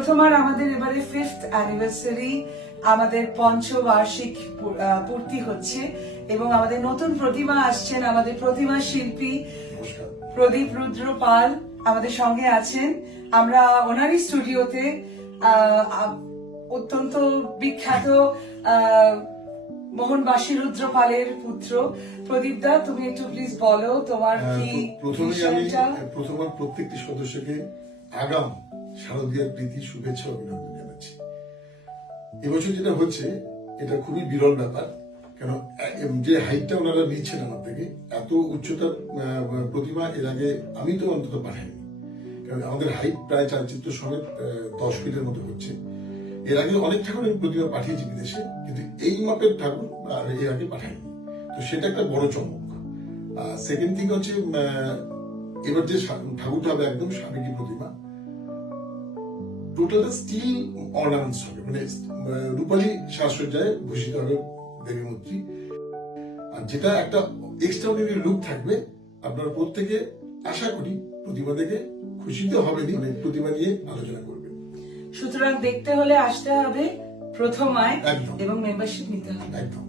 প্রথমবার আমাদের এবারে 5th অ্যানিভার্সারি, আমাদের পঞ্চবার্ষিক পূর্তি হচ্ছে এবং আমাদের নতুন প্রতিমা আসছেন, আমাদের প্রতিমা শিল্পী প্রদীপ রুদ্র পাল আমাদের সঙ্গে আছেন। আমরা ওনারই স্টুডিওতে অত্যন্ত বিখ্যাত মোহনবাসী রুদ্র পালের পুত্র প্রদীপ দা, তুমি একটু প্লিজ বলো তোমার কি বিষয়টা। প্রথমবার প্রত্যেকটি সদস্যকে আগাম শারদীয়ার প্রীতি শুভেচ্ছা অভিনন্দন জানাচ্ছি। এবছর যেটা হচ্ছে এটা খুবই বিরল ব্যাপার, কেন যে হাইটটা ওনারা নিচ্ছেন আমার থেকে, এত উচ্চতার প্রতিমা এর আগে আমি তো অন্তত পাঠাইনি। কারণ আমাদের হাইট প্রায় চালচিত্র সমেত 10 ফিটের মতো হচ্ছে। এর আগে অনেক ঠাকুরের প্রতিমা পাঠিয়েছি বিদেশে, কিন্তু এই মাপের ঠাকুর এর আগে পাঠাইনি। তো সেটা একটা বড় চমক। সেকেন্ড থিং হচ্ছে এবার যে ঠাকুরটা হবে একদম সাবেকি প্রতিমা, টোটালটা স্টিল অর্নামেন্টস হবে, মানে রূপালী সাজসজ্জায় ভূষিত হবে দেবী মূর্তি। আর যেটা একটা এক্সট্রাঅর্ডিনারি লুক থাকবে। আপনারা প্রত্যেকে আশা করি প্রতিমা দেখে খুশি তো হবেনই, মানে প্রতিমা নিয়ে আলোচনা করবেন। সুতরাং দেখতে হলে আসতে হবে প্রথমায় এবং মেম্বারশিপ নিতে হবে। একদম।